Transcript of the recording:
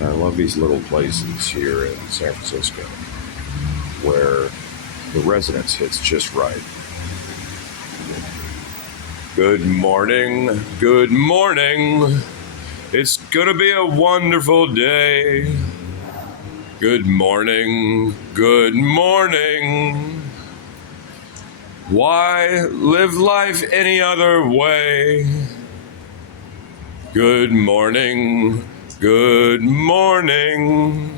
I love these little places here in San Francisco where the resonance hits just right. Good morning, good morning. It's gonna be a wonderful day. Good morning, good morning. Why live life any other way? Good morning, good morning.